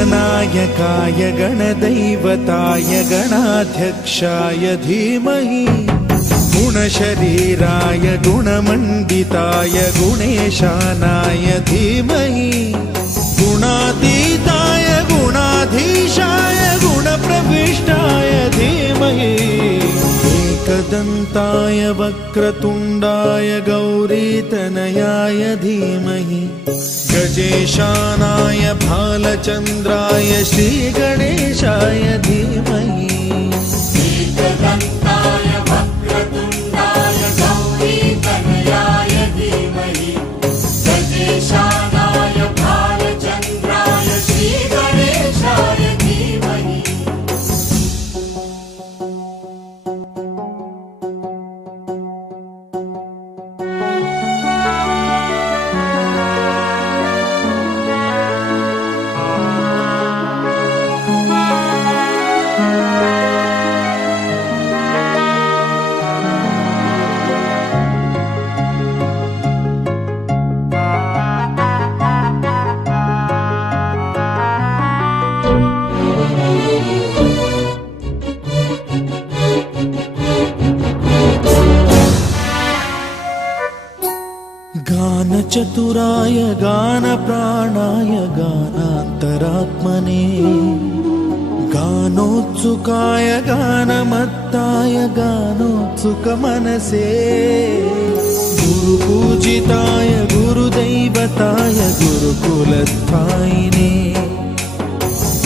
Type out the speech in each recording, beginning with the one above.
गणनायकाय गणदैवताय गणाध्यक्षाय धीमहि गुणशरीराय गुणमण्डिताय गुणेशानाय धीमहि गुणातीताय गुणाधीशाय गुणप्रविष्टाय धीमहि एकदन्ताय वक्रतुण्डाय गौरीतनयाय धीमहि गजेशानाय भालचन्द्राय श्रीगणेशाय धीमहि एकदन्ताय वक्रतुण्डाय गौरीतनयाय धीमहि गजेशानाय भालचन्द्राय श्रीगणेशाय धीमहि। गानचतुराय गानप्राणाय गानान्तरात्मने गानोत्सुकाय गानमत्ताय गानोत्सुकमनसे गुरुपूजिताय गुरुदैवताय गुरुकुलस्थायिने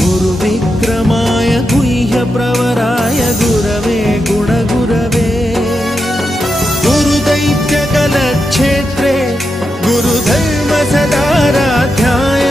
गुरुविक्रमाय गुह्यप्रवराय गुरवे गुणगुरवे गुरुदैत्यकलक्षेत्रे गुरुधर्म सदाराध्याय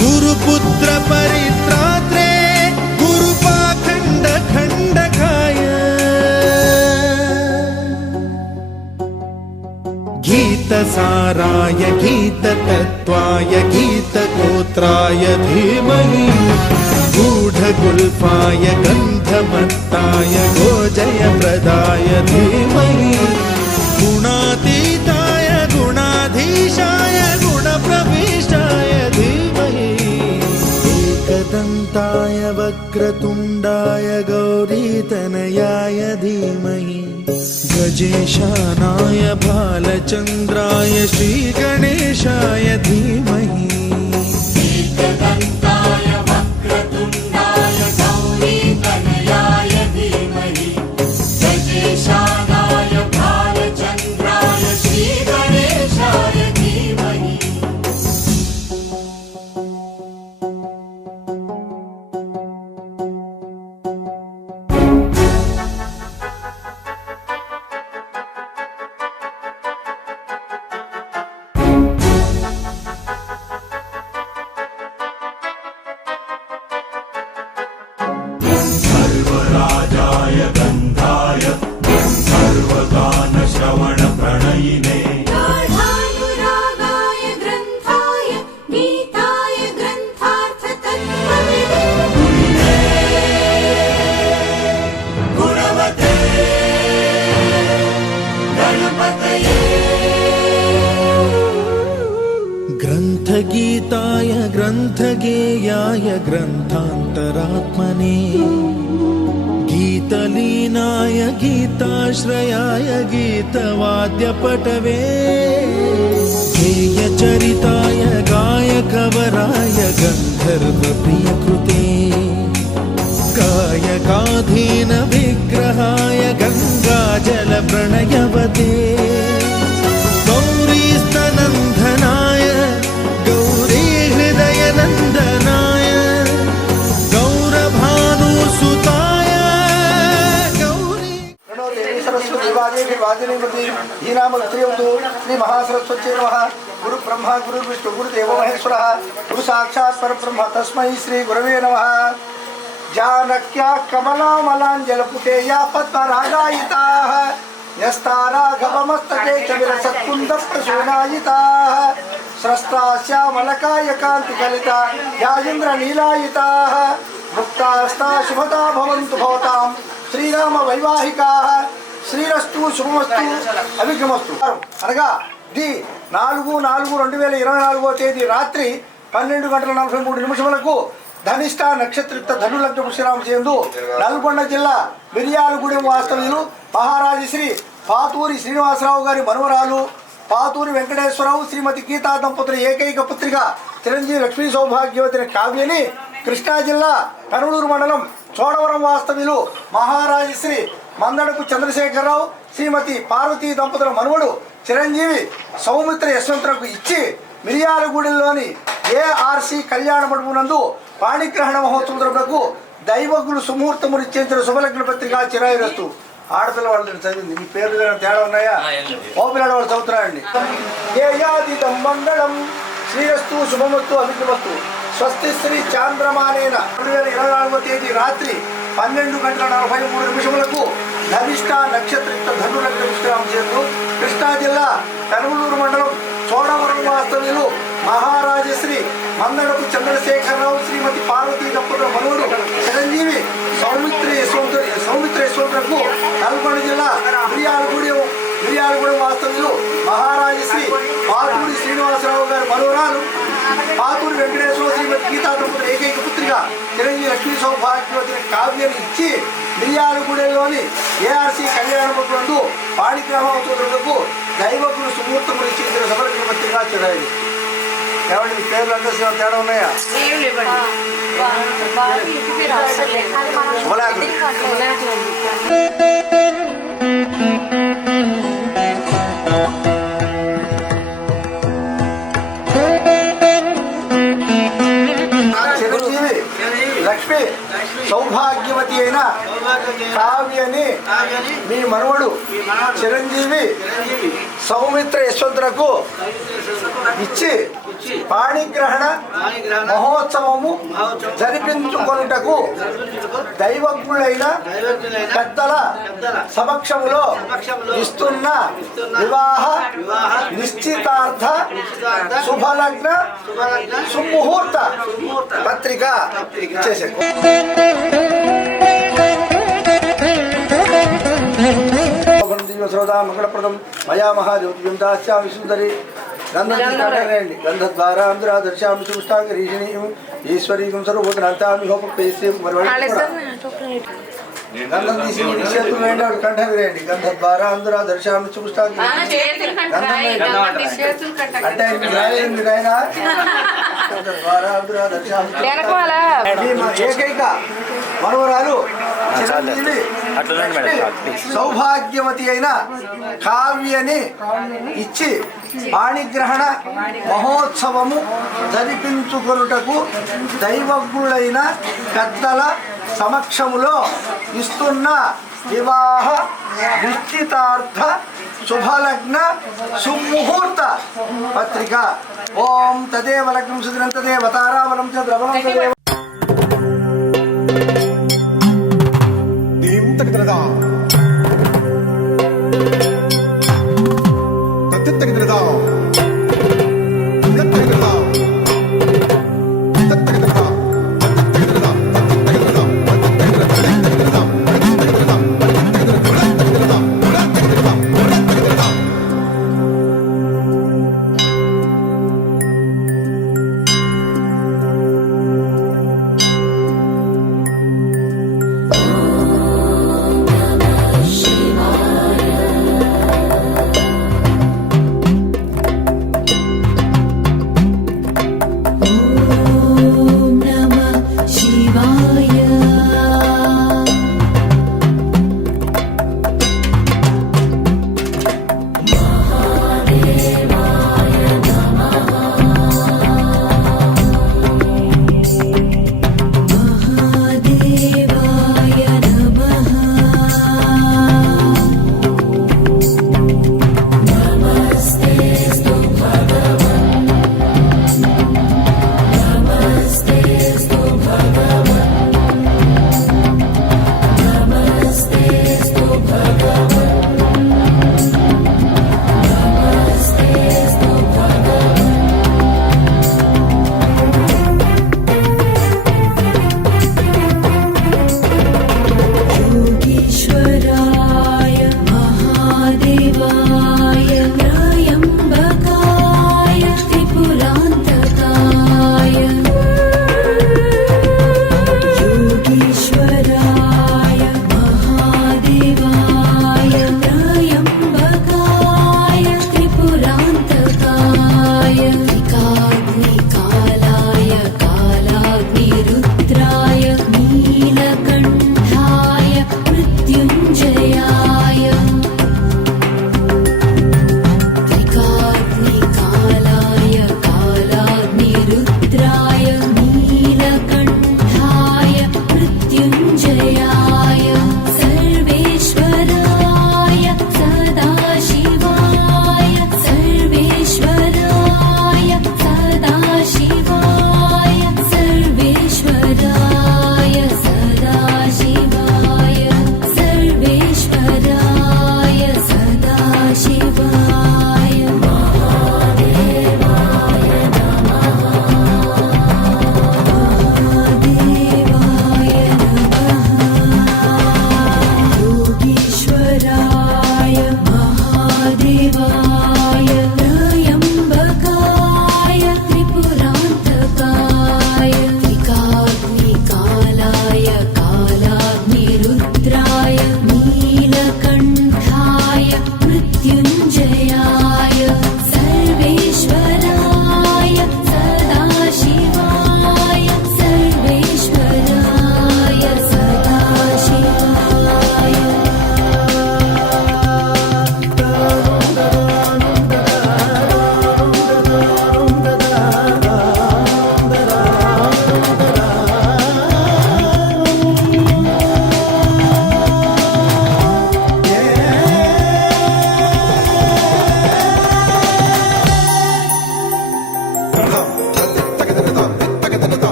गुरुपुत्र परित्रात्रे गुरुपाखण्ड खण्डकाय गीतसाराय गीततत्त्वाय गीतगोत्राय धीमहि गूढगुल्फाय गन्धमत्ताय गोजयप्रदाय धीमहि गुणातीताय गुणाधीशाय गुणप्रविष्टाय धीमहि एकदन्ताय वक्रतुण्डाय गौरीतनयाय धीमहि गजेशानाय भालचन्द्राय श्रीगणेशाय धीमहि एकदन्ताय वक्रतुण्डाय गौरीतनयाय धीमहि गजेशानाय भालचन्द्राय श्रीगणेशाय धीमहि। सर्वराजाय गन्धाय सर्वगानश्रवणप्रणयिने गाढानुरागाय ग्रन्थाय गीताय ग्रन्थार्थतत्त्वविदे गुणवते गणपतये ग्रन्थगीताय ग्रन्थगेयाय ग्रन्थान्तरात्मने गीतलीनाय गीताश्रयाय गीतवाद्यपटवे गेयचरिताय गायकवराय गन्धर्वप्रियकृते कायकाधीन विग्रहाय गङ्गाजलप्रणयवते गौरीस्तनन्दनाय गौरीहृदयनन्दनाय गौरभानुसुताय गौरी प्रणोदेवी सरस्वती वाजेभि वाजनीमती हीनामग्त्रियवतु श्री महासरस्वती नमः। गुरु ब्रह्मा गुरु विष्णु गुरुदेव महेश्वरः गुरु साक्षात् परब्रह्म तस्मै श्री गुरवे नमः। जानक्या कमलामलाञ्जलपुटेया पद्मरागायिताः न्यस्ताराघवमस्तके च विलसत्कुन्दप्रसूनायिताः स्रष्टाश्यामलकाय कान्तिकलिता यायेन्द्रनीलायिताः मुक्तास्ता शुभता भवन्तु भवतां श्रीराम वैवाहिकाः శ్రీరస్తు శుభమస్తు అభిగమస్తు అనగా ది 4/4/2024 తేదీ రాత్రి 12:43 ధనిష్ట నక్షత్రయుక్త ధనులగ్న పుష్యరామ చేయందు నల్గొండ జిల్లా మిర్యాలగూడెం వాస్తవ్యులు మహారాజు శ్రీ పాతూరి శ్రీనివాసరావు గారి మనవరాలు పాతూరి వెంకటేశ్వరరావు శ్రీమతి గీతా దంపతుల ఏకైక పుత్రిక చిరంజీవి లక్ష్మీ సౌభాగ్యవతి కావ్యని కృష్ణా జిల్లా కనులూరు మండలం చోడవరం వాస్తవ్యులు మహారాజు శ్రీ మందడపు చంద్రశేఖరరావు శ్రీమతి పార్వతీ దంపతుల మనవడు చిరంజీవి సౌమిత్ర యశ్వంతరకు ఇచ్చి మిర్యాలగూడెంలోని ఏఆర్సి కళ్యాణ మండపమునందు పాణిగ్రహణ మహోత్సవములకు దైవగులు సుముహూర్తము నిశ్చయించిన శుభలగ్న పత్రిక చిరాయిరస్తు. ఆడపిల్ల వాళ్ళని చదివింది. మీ పేర్లు తేడా ఉన్నాయా? ఓపిలాడ వాళ్ళు చదువుతున్నారండి. ఏయాదితం మంగళం శ్రీరస్తు శుభమస్తు అభివస్తు. స్వస్తి శ్రీ చాంద్రమానేన 2024వ తేదీ రాత్రి 12:43 ధనిష్ట నక్షత్రయుక్త ధనులగ్న విశ్రామ చేస్తూ కృష్ణా జిల్లా కనుమలూరు మండలం చోడవరం వాస్తవ్యులు మహారాజశ్రీ మందడపు చంద్రశేఖరరావు శ్రీమతి పార్వతీ దంపతుల మనవడు చిరంజీవి సౌమిత్ర యశ్వంతరకు నల్గొండ జిల్లా మిర్యాలగూడెం వాస్తవ్యులు మహారాజశ్రీ పాతూరి శ్రీనివాసరావు గారి మనవరాలు పాతూరి వెంకటేశ్వర శ్రీమతి గీతా దంపతుల ఏకైక పుత్రిక చిరంజీవి లక్ష్మీ సౌభాగ్యవతి కావ్యని ఇచ్చి మిర్యాలగూడెంలోని ఏఆర్సి కళ్యాణ మండపమునందు పాణిగ్రహోత్సవములకు దైవకులు సుముహూర్తము నిశ్చయించిన శుభలగ్న పత్రిక చిరాయి. ఏమండి మీ పేర్లు అందరూ తేడా ఉన్నాయా? చిరంజీవి లక్ష్మి సౌభాగ్యవతి అయిన కావ్యని మీ మనవడు చిరంజీవి సౌమిత్ర యశ్వంతులకు ఇచ్చి పాణిగ్రహణ మహోత్సవము జరిపించుకొనుటకు దైవజ్ఞులైన పెద్దల సమక్షములో ఇస్తున్న వివాహ నిశ్చితార్థ శుభలగ్న సుముహూర్త పత్రిక ఇచ్చేసారు. శ్రోతా మంగళప్రదం మయా మహాజ్యోతిం దాస్యామి సుందరి గంధద్వారాంధ్రాదర్శామి సుష్టాంగరీషిణీం ఈశ్వరీం సర్వభూతనంతామి హోపేశ్యం గంధం తీసి చేతులు వేయండి, వాడు కంఠం వేయండి. గంధద్వారాంధ్రాదర్శామి సుష్టాంగ అంటే మీరు ఆయన ఏకైక మనవరాలు చిరంజీవి సౌభాగ్యవతి అయిన కావ్యని ఇచ్చి పాణిగ్రహణ మహోత్సవము జరిపించుకొనుటకు దైవజ్ఞులైన పెద్దల సమక్షములో ఇస్తున్న వివాహ నిశ్చితార్థ శుభలగ్న సుముహూర్త పత్రిక. ఓం తదేవ లగ్నం సుదినం తదేవ తారావలం చ ద్రవణం తదేవ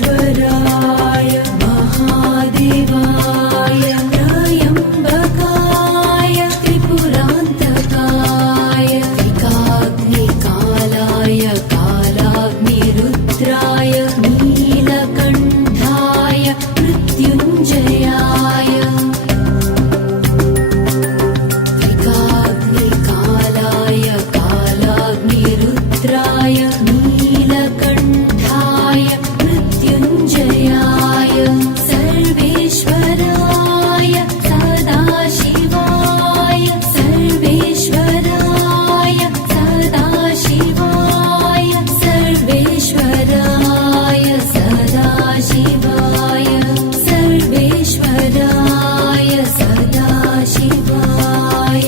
योगीश्वराय महादेवाय त्रयम्बकाय त्रिपुरान्तकाय त्रिकाग्निकालाय कालाग्निरुद्राय नीलकण्ठाय मृत्युञ्जयाय त्रिकाग्निकालाय कालाग्निरुद्राय नीलकण्ठाय मृत्युञ्जयाय सर्वेश्वराय सदाशिवाय सर्वेश्वराय सदाशिवाय सर्वेश्वराय सदाशिवाय सर्वेश्वराय सदाशिवाय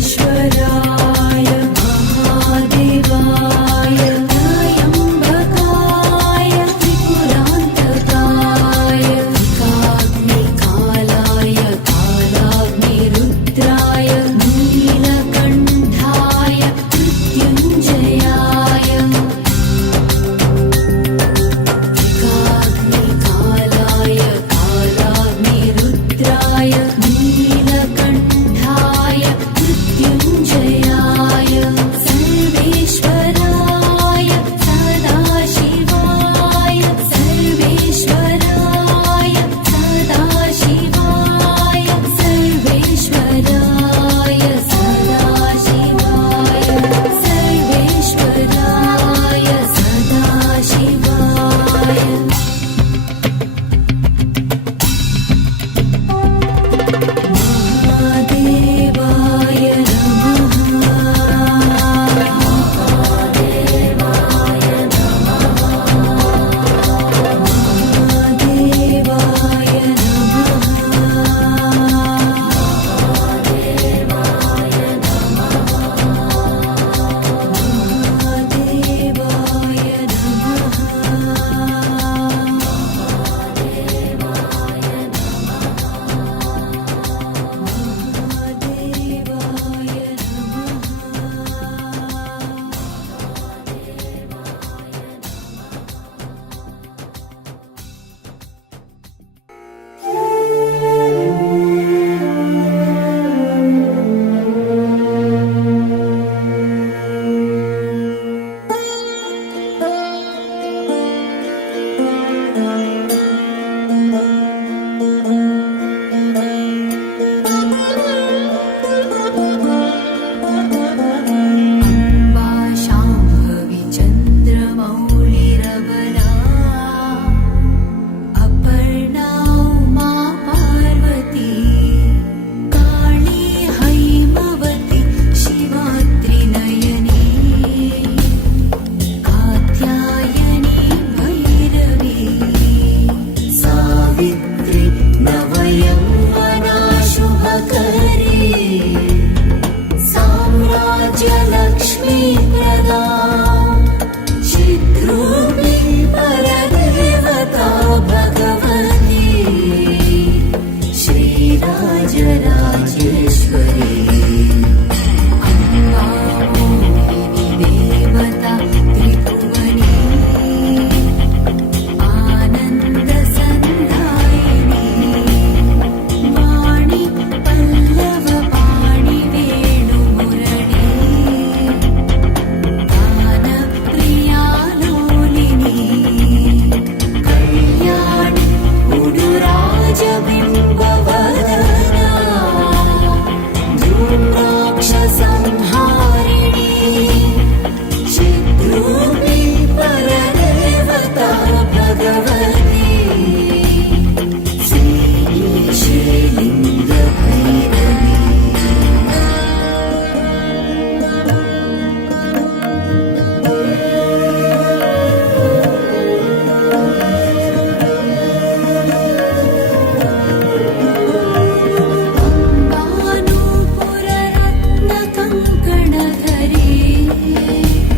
योगीश्वराय महादेवाय त्रयम्बकाय त्रिपुरान्तकाय काग्निकालाय कालाग्निरुद्राय नीलकण्ठाय मृत्युञ्जयाय काग्निकालाय कालाग्निरुद्राय नीलकण्ठाय मृत्युञ्जयाय सर्वेश्वराय सदाशिवाय सर्वेश्वराय सदाशिवाय सर्वेश्वराय सदाशिवाय सर्वेश्वराय सदाशिवाय महादेवाय महादेवाय महादेवाय अम्बा शाम्भवी चन्द्रमौळिरबला अपर्णा उमा पार्वती काली हैमवती शिवा त्रिनयनी कात्यायनी भैरवी सावित्री नवयौवना शुभकरी साम्राज्यलक्ष्मी प्रदा चिद्रूपी परदेवता भगवती श्रीराजराजेश्वरी अम्बा मोहिनी देवता त्रिभुवनी आनन्दसन्दायिनी वाणी पल्लवपाणि वेणुमुरळी जलधरे